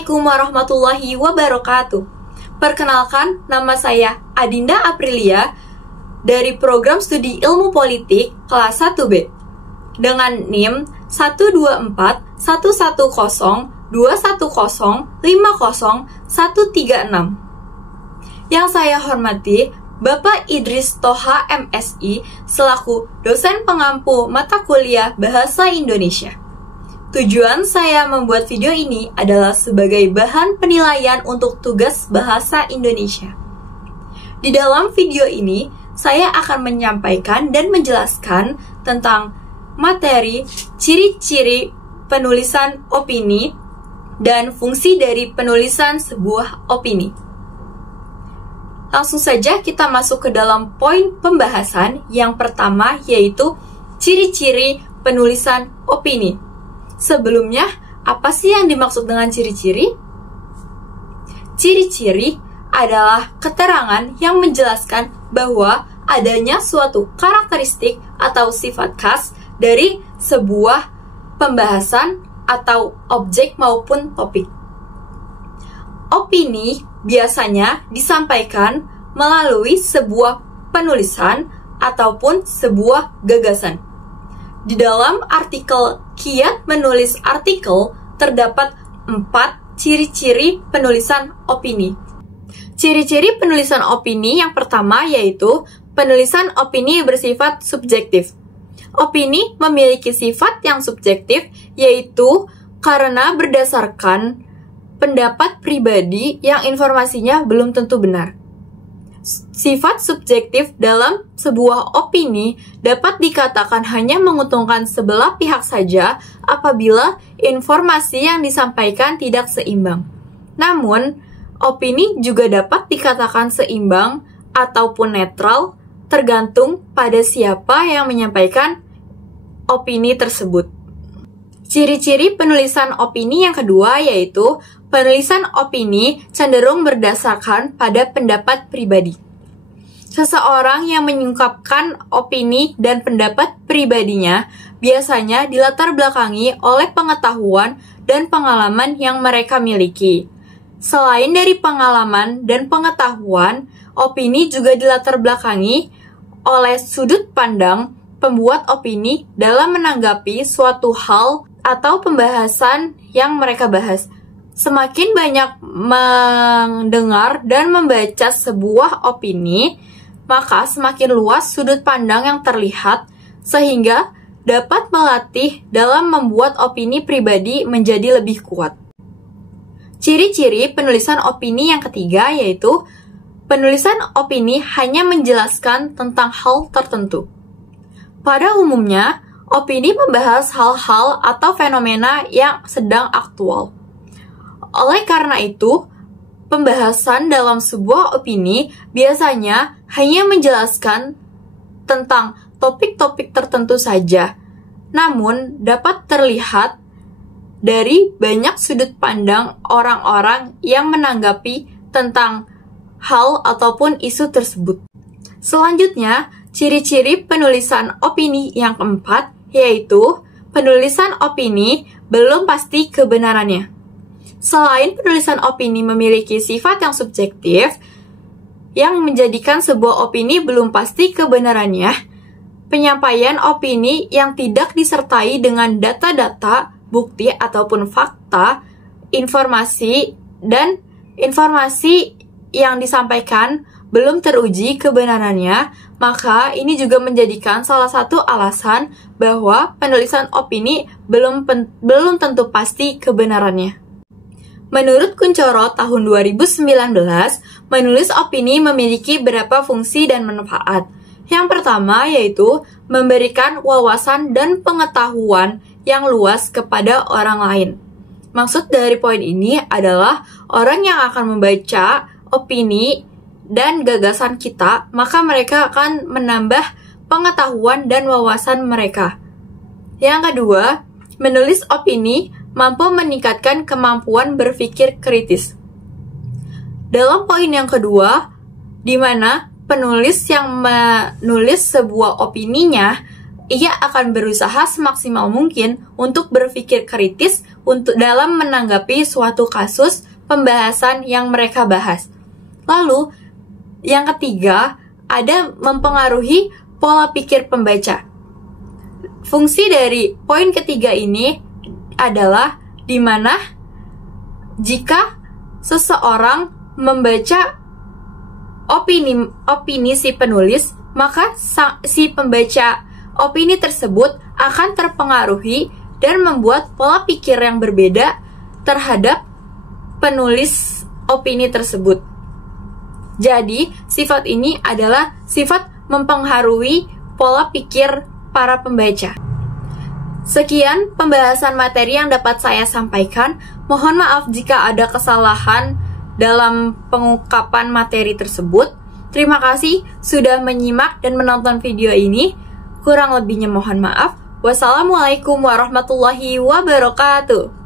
Assalamualaikum warahmatullahi wabarakatuh. Perkenalkan, nama saya Adinda Aprilia dari Program Studi Ilmu Politik kelas 1B dengan NIM 124110210500136. Yang saya hormati Bapak Idris Toha MSI selaku dosen pengampu mata kuliah Bahasa Indonesia. Tujuan saya membuat video ini adalah sebagai bahan penilaian untuk tugas bahasa Indonesia. Di dalam video ini, saya akan menyampaikan dan menjelaskan tentang materi, ciri-ciri penulisan opini, dan fungsi dari penulisan sebuah opini. Langsung saja kita masuk ke dalam poin pembahasan yang pertama, yaitu ciri-ciri penulisan opini. Sebelumnya, apa sih yang dimaksud dengan ciri-ciri? Ciri-ciri adalah keterangan yang menjelaskan bahwa adanya suatu karakteristik atau sifat khas dari sebuah pembahasan atau objek maupun topik. Opini biasanya disampaikan melalui sebuah penulisan ataupun sebuah gagasan. Di dalam artikel Kiat Menulis Artikel terdapat 4 ciri-ciri penulisan opini. Ciri-ciri penulisan opini yang pertama yaitu penulisan opini bersifat subjektif. Opini memiliki sifat yang subjektif yaitu karena berdasarkan pendapat pribadi yang informasinya belum tentu benar. Sifat subjektif dalam sebuah opini dapat dikatakan hanya menguntungkan sebelah pihak saja apabila informasi yang disampaikan tidak seimbang. Namun, opini juga dapat dikatakan seimbang ataupun netral tergantung pada siapa yang menyampaikan opini tersebut. Ciri-ciri penulisan opini yang kedua yaitu penulisan opini cenderung berdasarkan pada pendapat pribadi. Seseorang yang mengungkapkan opini dan pendapat pribadinya biasanya dilatar belakangi oleh pengetahuan dan pengalaman yang mereka miliki. Selain dari pengalaman dan pengetahuan, opini juga dilatar belakangi oleh sudut pandang pembuat opini dalam menanggapi suatu hal atau pembahasan yang mereka bahas. Semakin banyak mendengar dan membaca sebuah opini, maka semakin luas sudut pandang yang terlihat, sehingga dapat melatih dalam membuat opini pribadi menjadi lebih kuat. Ciri-ciri penulisan opini yang ketiga yaitu penulisan opini hanya menjelaskan tentang hal tertentu. Pada umumnya, opini membahas hal-hal atau fenomena yang sedang aktual. Oleh karena itu, pembahasan dalam sebuah opini biasanya hanya menjelaskan tentang topik-topik tertentu saja, namun dapat terlihat dari banyak sudut pandang orang-orang yang menanggapi tentang hal ataupun isu tersebut. Selanjutnya, ciri-ciri penulisan opini yang keempat yaitu penulisan opini belum pasti kebenarannya. Selain penulisan opini memiliki sifat yang subjektif yang menjadikan sebuah opini belum pasti kebenarannya, penyampaian opini yang tidak disertai dengan data-data, bukti ataupun fakta, informasi yang disampaikan belum teruji kebenarannya, maka ini juga menjadikan salah satu alasan bahwa penulisan opini belum tentu pasti kebenarannya. Menurut Kuncoro tahun 2019, menulis opini memiliki beberapa fungsi dan manfaat. Yang pertama yaitu memberikan wawasan dan pengetahuan yang luas kepada orang lain. Maksud dari poin ini adalah orang yang akan membaca opini dan gagasan kita, maka mereka akan menambah pengetahuan dan wawasan mereka. Yang kedua, menulis opini mampu meningkatkan kemampuan berpikir kritis. Dalam poin yang kedua, di mana penulis yang menulis sebuah opininya ia akan berusaha semaksimal mungkin untuk berpikir kritis untuk dalam menanggapi suatu kasus pembahasan yang mereka bahas. Lalu, yang ketiga, ada mempengaruhi pola pikir pembaca. Fungsi dari poin ketiga ini adalah di mana jika seseorang membaca opini si penulis, maka si pembaca opini tersebut akan terpengaruhi dan membuat pola pikir yang berbeda terhadap penulis opini tersebut. Jadi, sifat ini adalah sifat mempengaruhi pola pikir para pembaca. Sekian pembahasan materi yang dapat saya sampaikan. Mohon maaf jika ada kesalahan dalam pengungkapan materi tersebut. Terima kasih sudah menyimak dan menonton video ini. Kurang lebihnya mohon maaf. Wassalamualaikum warahmatullahi wabarakatuh.